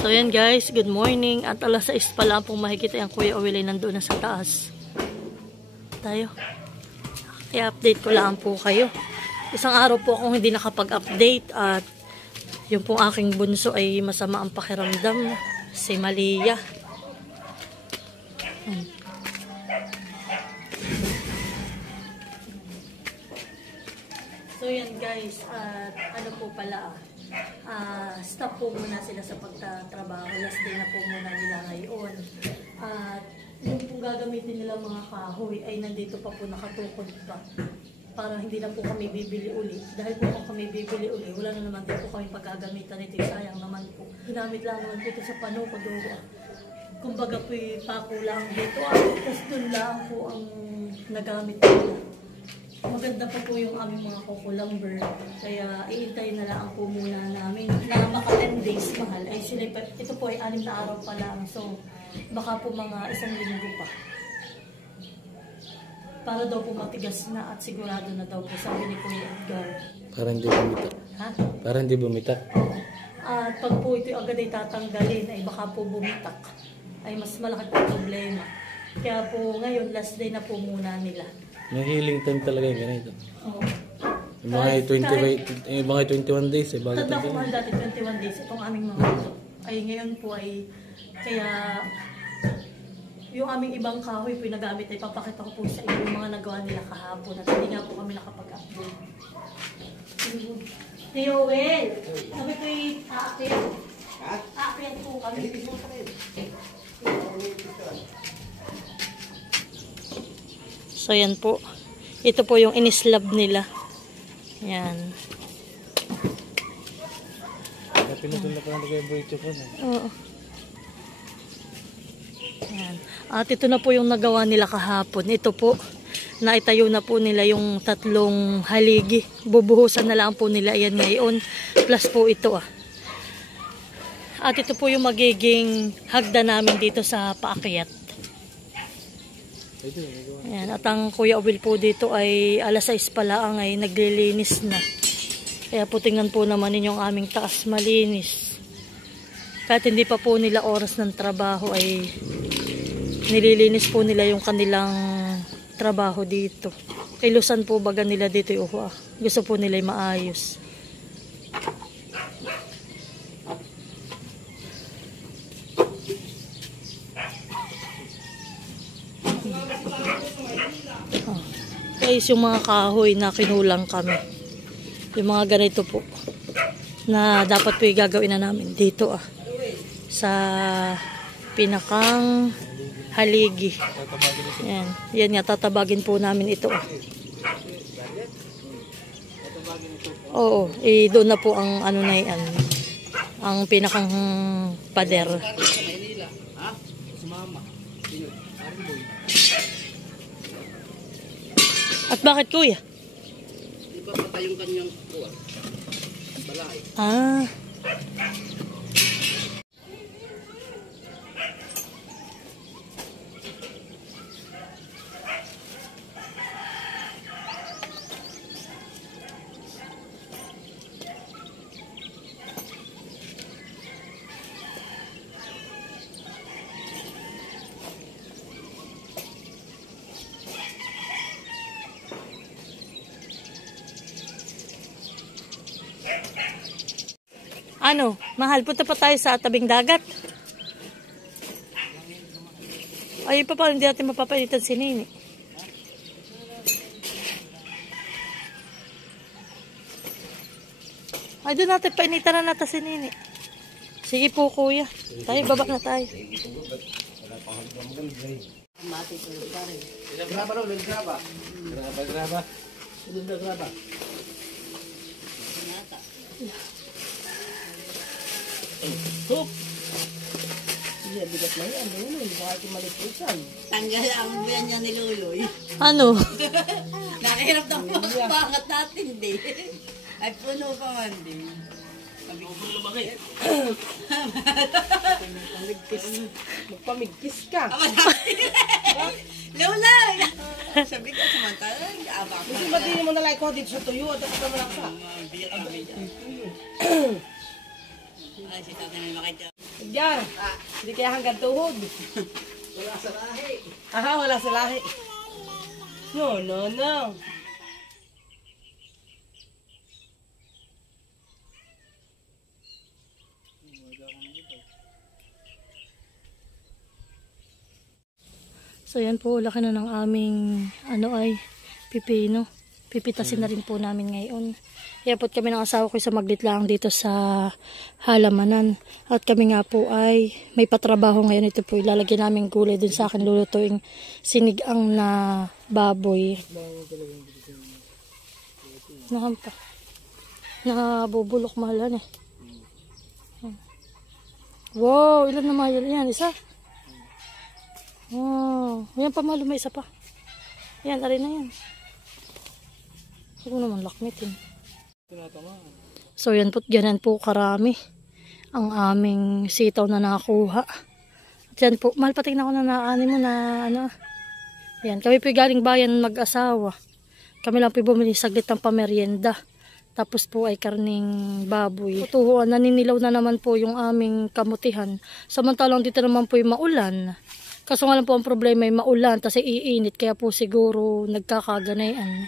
So yan guys, good morning. At alas 6 pa lang pong mahigit ang Kuya Owen ay nandoon na sa taas. Tayo. I-update ko lang po kayo. Isang araw po akong hindi nakapag-update at yung pong aking bunso ay masama ang pakiramdam. Si Malia. So yan guys, at ano po pala, stop po muna sila sa pagtatrabaho. Last day na po muna nila ngayon. At yung pong gagamitin nila mga kahoy ay nandito pa po nakatukod pa. Para hindi na po kami bibili uli. Dahil po kung kami bibili uli, wala na naman din po kami pagkagamitan nito. Sayang naman po. Ginamit lang naman dito sa panukod. Kumbaga po pako lang dito. Tapos dun lang po ang nagamit nila. Maganda pa po yung aming mga kukulamber. Kaya iintayin na lang po muna namin na maka 10 days mahal. Ay sila, ito po ay 6 na araw pa lang. So baka po mga 1 linggo pa. Para daw po matigas na at sigurado na daw po, sabi ni Kuya Edgar. Para hindi bumitak. Ha? Para hindi bumitak. Oo. At pag po ito agad ay tatanggalin ay baka po bumitak. Ay mas malaki po problema. Kaya po ngayon last day na po muna nila. May healing time talaga yung ganito. Oo. Yung mga 21 days eh. Tanda ko man dati 21 days itong aming mga ito. Ay ngayon po ay kaya yung aming ibang kahoy po nagamit ay papakita ko po sa inyo yung mga nagawa nila kahapon at hindi nga po kami nakapag-upload. Hey Owen, sabi ko yung aakyat. Aakyat po kami. So yan po. Ito po yung inislab nila. Yan. Pinutol na pa ng lagay po. Oo. Yan. At ito na po yung nagawa nila kahapon. Ito po, naitayo na po nila yung 3 haligi. Bubuhusan na lang po nila yan ngayon. Plus po ito At ito po yung magiging hagda namin dito sa paakyat. Ayan. At ang Kuya Owen po dito ay alas 6 pa lang ay naglilinis na. Kaya po tingnan po naman ninyong aming taas malinis. Kahit hindi pa po nila oras ng trabaho ay nililinis po nila yung kanilang trabaho dito. Ilusan po baga nila dito yung gusto po nila yung maayos. Guys, yung mga kahoy na kinulang kami. Yung mga ganito po na dapat po gagawin na namin dito sa pinakang haligi. Yan. Yan nga, tatabagin po namin ito. Oo, doon na po ang ano na yan. Ang pinakang pader. At bakit kuya? Ipapatay yung kanyang balay. Ano? Mahal, punta pa tayo sa tabing dagat. Ay, pa hindi natin mapapalitan si Nini. Ay, doon natin painitan na natin si Nini. Sige po, kuya. Tayo, baba na tayo. Graba. Hop! Iya, bigat na yan. Bakit malipusan? Tanggal ang buyan niya ni Luloy. Ano? Nakahirap na po. Pangat natin, di. Ay, puno pa man, di. Magpamigpis ka. Lola! Sabi ka samantala, hindi ba din mo nalang ko dito sa tuyo at ako naman ka? Ay, si tatay may makita. Diyan, hindi kaya hanggang tuhod. Wala sa lahi. Aha, wala sa lahi. No, no, no. So yan po, laki na ng aming pipino. Pipitasin na rin po namin ngayon. Kaya po kami ng asawa ko sa maglitlaang dito sa halamanan. At kami nga po ay may patrabaho ngayon. Ito po ilalagyan namin gulay dun sa akin lulutuing sinigang na baboy. Nakampa. Nakabubulok mahalan eh. Wow, ilan na mahal yan? Isa? Wow, yan pa mahal, may isa pa. Yan, arin na yan. Huwag mo naman lakmitin. So yan po, ganyan po karami ang aming sitaw na nakakuha. At yan po, mahal pating na ako na naani mo na ano. Yan, kami po galing bayan mag-asawa. Kami lang po bumili saglit ng pamerienda. Tapos po ay karning baboy. Tutuhuan, naninilaw na naman po yung aming kamutihan. Samantalang dito naman po yung maulan. Kaso nga lang po ang problema ay maulan, tapos iinit. Kaya po siguro nagkakaganayan.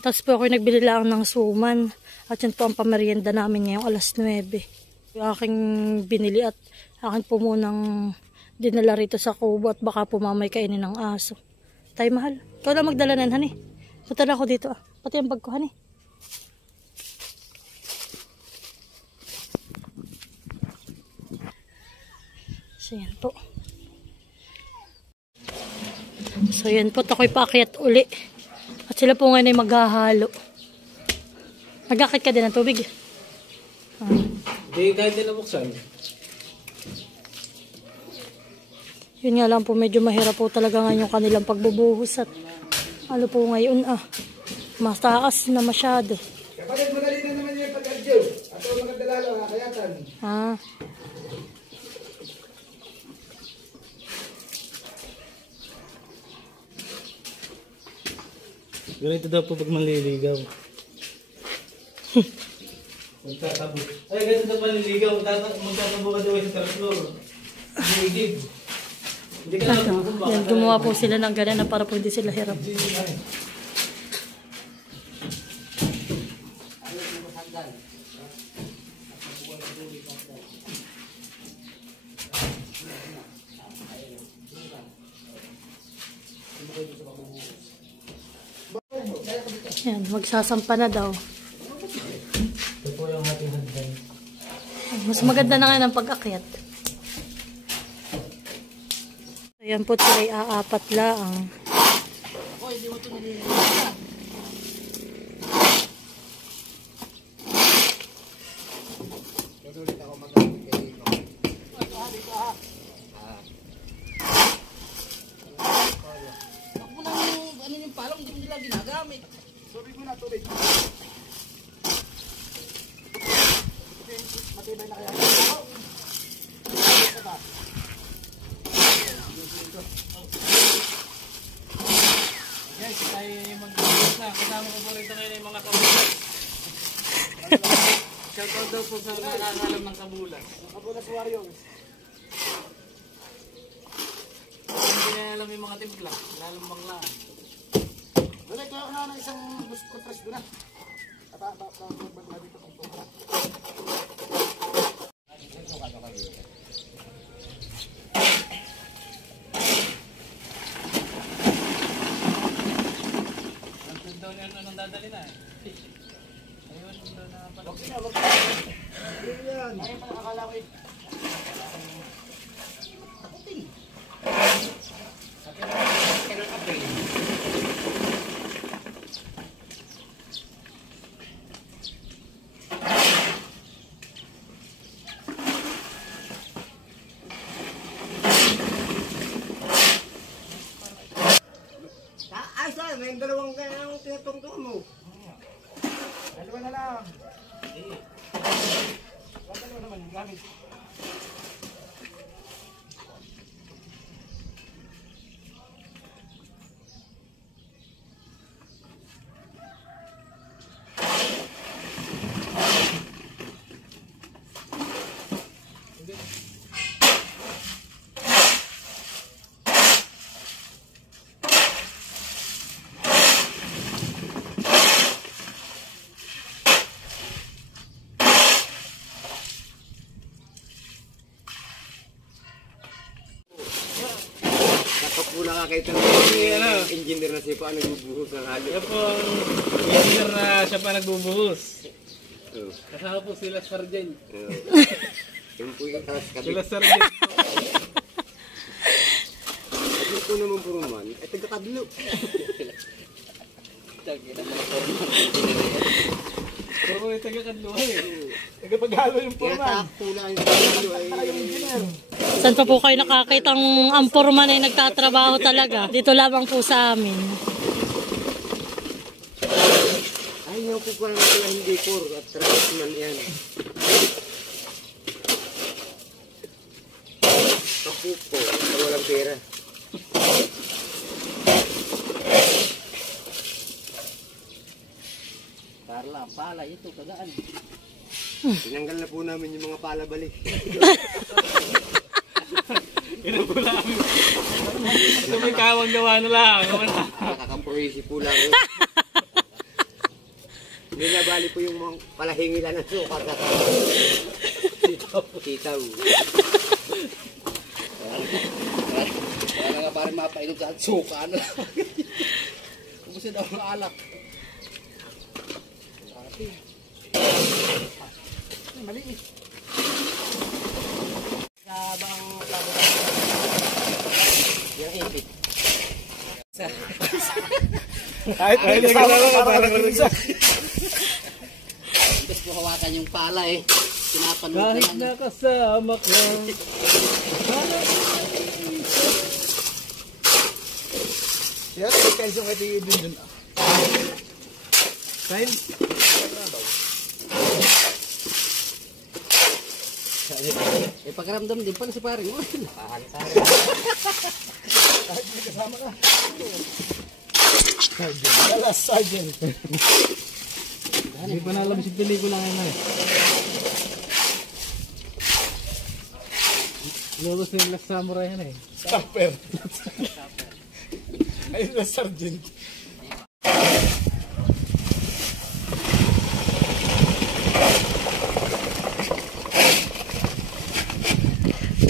Tapos po ako nagbili lang ng suman. At yan po ang pamerienda namin ngayong alas 9. Yung aking binili at akin po munang dinala rito sa kubo at baka po mamay kainin ng aso. Tay mahal, ikaw na magdala nan, hani. Punta na ako dito ah. Pati ang bag ko, hani. So yan po. So yan po, ako'y paakyat uli. At sila po ngayon ay maghahalo. Nag-akit ka din ng tubig. Hindi, kahit din nabuksan. Yun nga lang po, medyo mahirap po talaga ngayon yung kanilang pagbubuhos. At ano po ngayon mataas na masyado. Kapatid, madali na naman yung pag-adyo. At magandala lang, kayatan. Ganito daw po pag manliligaw. Magtatabo. Ay, ganito daw manliligaw. Magtatabo ka daw sa taraslo. Hindi. Hindi ka na Yan, gumawa po sila ng ganyan na para po hindi sila hirap. Yan, magsasampa na daw. Ito po yung ating hagdan. Mas maganda na nga ng pag-akyat. Ayan po, sila ay aapat lang. Oy, di mo ito nililimutan. Madulit ako mag-adyo kay Iko. Huwag mo lang yung palong, hindi mo nila ginagamit. Tubig mo na, tubig. Matibay na kaya. Guys, tayo mag-bukas na. Kasama ko po rito ngayon yung mga kabulas. Shoutout daw po sa nakakalam ng kabulas. Kabulas Warriors. Hindi na alam yung mga timpla. Lalambang lang. Doon kaya ako na isang bus press doon na. Magbag na dito kung ito. Daw na anong dadali na eh. Ayun, daw na pala. Yan. Ayun pa nakakala ko eh. Takutin. Ay, sir, may dalawang kayang tinatungtong mo. Dalawa na lang. Dalawa naman yung gamit. Nakita mo yung engineer na siya paano nagbubuhos ng halo. Yan po ang engineer na siya pa nagbubuhos. Oo. Kasama po sila Sergeant. Oo. Yung po yung taas kasi. Sila Sergeant po. Ito naman puro man. Ay, taga-kadlo. Pero kung may taga-kadluhan eh. Taga-paghalo yung Kaya foreman. takpo na yung kadlo ay. Saan pa po kayo nakakitang ang foreman ay nagtatrabaho talaga? Dito lamang po sa amin. Ay, yung po pala natin ang hindi core at trafficman yan. Kapupo, walang pera. Parla, pala ito, kagaan. Tinanggal na po namin yung mga palabalik. Ito po namin. Ito may kawang gawa na lang. Nakakampurisi po lang. Nilabali po yung mga palahingilan ng suka sa sitaw. Kaya nga parang mapainom sa suka, ano. Kumusin daw ang alak. Maliit. Sabang labo. Yung ipit. Kahit kasama ka parang marisa. Tapos po hawakan yung pala eh. Pinapanood ko Kahit lang. nakasama ka. Yan, may kaisong ito yung dun. Kain. Eh pagkaramdam din pa na si paring. Alas, Sergeant. Hindi pa nalabas yung pelikula ngayon eh. Lulus na yung Last Samurai yan eh. Stopper. Ayun na, Sergeant.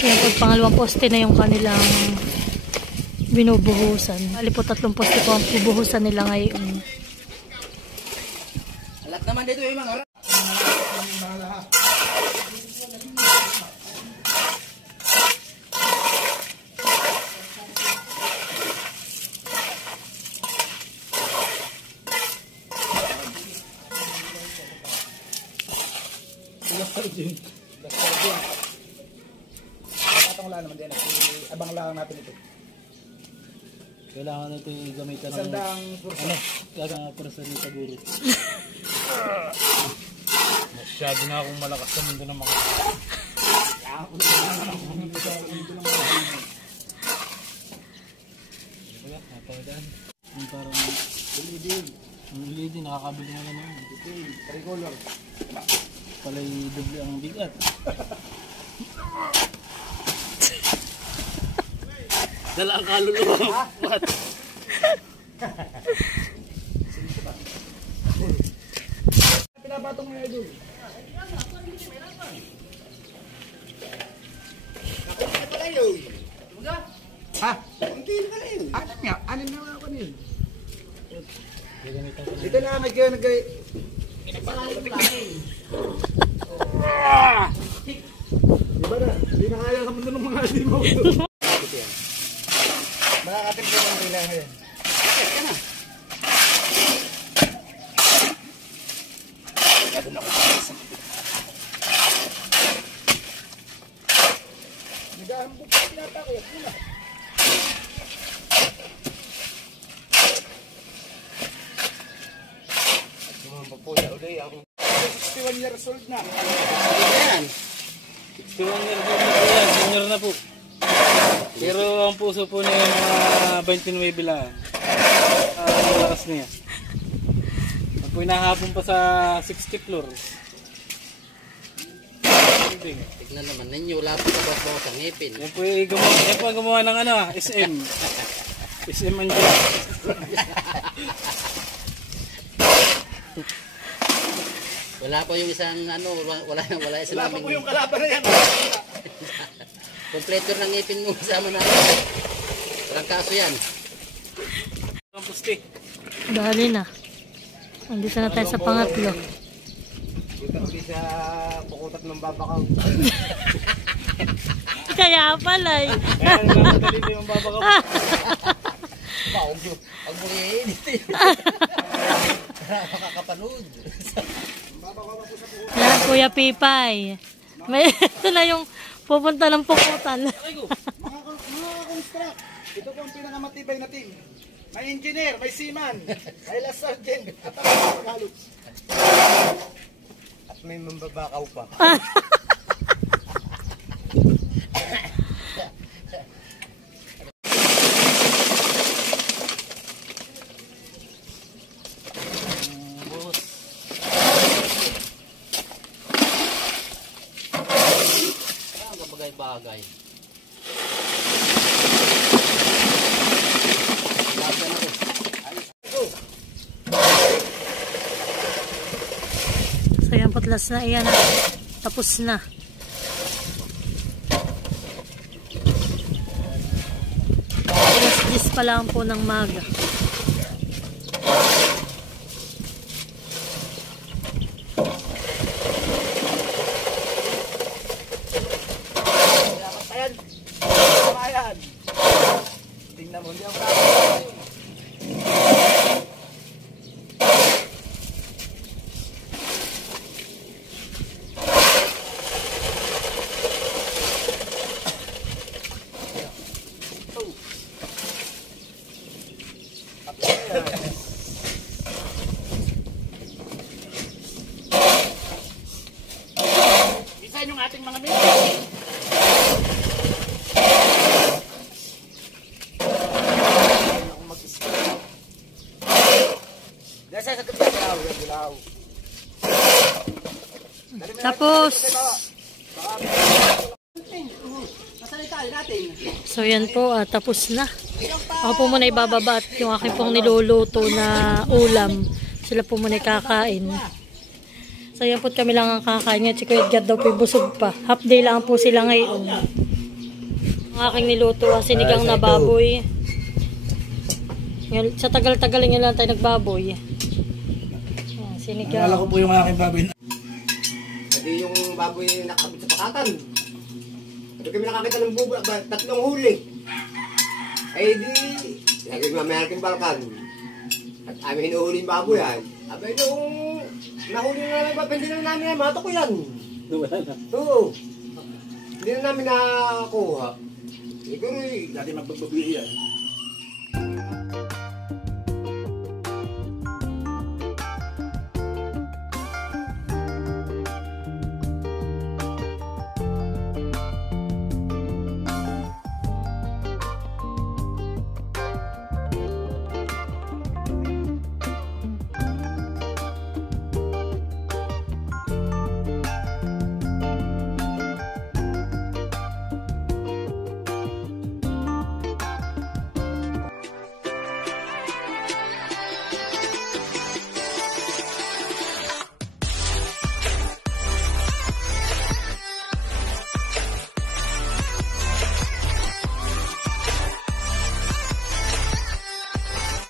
Yan po, pangalawang poste na yung kanilang binubuhusan. Ali po, 3 poste po ang bubuhusan nila ngayon. Alat naman dito yung mga Sergeant. Katong wala naman din. Abang lang natin ito. Kailangan natin gamitan ng... Sandang pursa. Ano? Kaya pursa ni Taguro. Masyado na akong malakas sa mundo ng mga... Wala, napawadaan. Yung parang... LED. Yung LED, nakakabili na naman. Tricolor. Pala'y doble ang bigat. Dala ang kaluluwa. What? Pinabatong mo na idol. Ha? Hindi na pala yun. Anim nga. Anim na ako yun. Ito na nag-. Diba na? Hindi na kaya sa mundo ng mga alimaw ito. Makakatip ko ng kailangan yan. Nag-ahambog pa pinatakot muna. Pupusa ulit ang 61 years old na. yan. 61 years old na po yan. Senior na po. Pero ang puso po niya yung mga 29 lang. Ang lakas niya. Ang po inahapon pa sa 60 floor. Tignan naman ninyo, wala po sa babaw sa ngipin. Yan po yung gumawa ng ano, SM. SM Angela. Wala po yung isang ano, wala isang Wala pa po yung kalaban na yan. kompleto ng ngipin mo kasama natin. Walang kaso yan. 60. Dali na. Andito na tayo sa pangatlo. Dito ulit sa pukutat ng babakaw. Kaya pala eh. Kaya nagmamadali din yung babakaw. Ang buliin. Makakapanood. Yan, Kuya Pipay. May, ito na yung pupunta ng pukutan. Mga construct, ito po ang pinakamatibay na team. May engineer, may seaman, may last sergeant, at ang mga paghalos. At may mambabakaw pa. Bagay-bagay. So yan, putlas na iyan. Tapos na. Alas 10 pa lang po ng maga. Ayan, ayan. Tingnan mo, hindi ako nakakatayo. Minsan yung ating mga minsan. Tapos, so yan po, tapos na. Ako po muna ibababa at yung aking pong niluluto na ulam. Sila po muna kakain. So yan po kami lang ang kakain. Nga si Kuya Edgar daw po busog pa. Half day lang po sila ngayon. Ang aking niluto, sinigang na baboy. Yan, sa tagal-tagal nga lang tayo nagbaboy. Yan, sinigang. Nalala ko po yung aking baboy. Kasi yung baboy nakakabit sa pakatan. Ito kami nakakita ng bubo, tatlong huli. Ay di, lagi mamaya natin balkan. At amin hinuhuli yung baboy yan. Abay nung nahuli na namin, hindi na namin mato ko yan. Wala na. Oo. Hindi na namin nakakuha. Siguro Dati magbababi yan.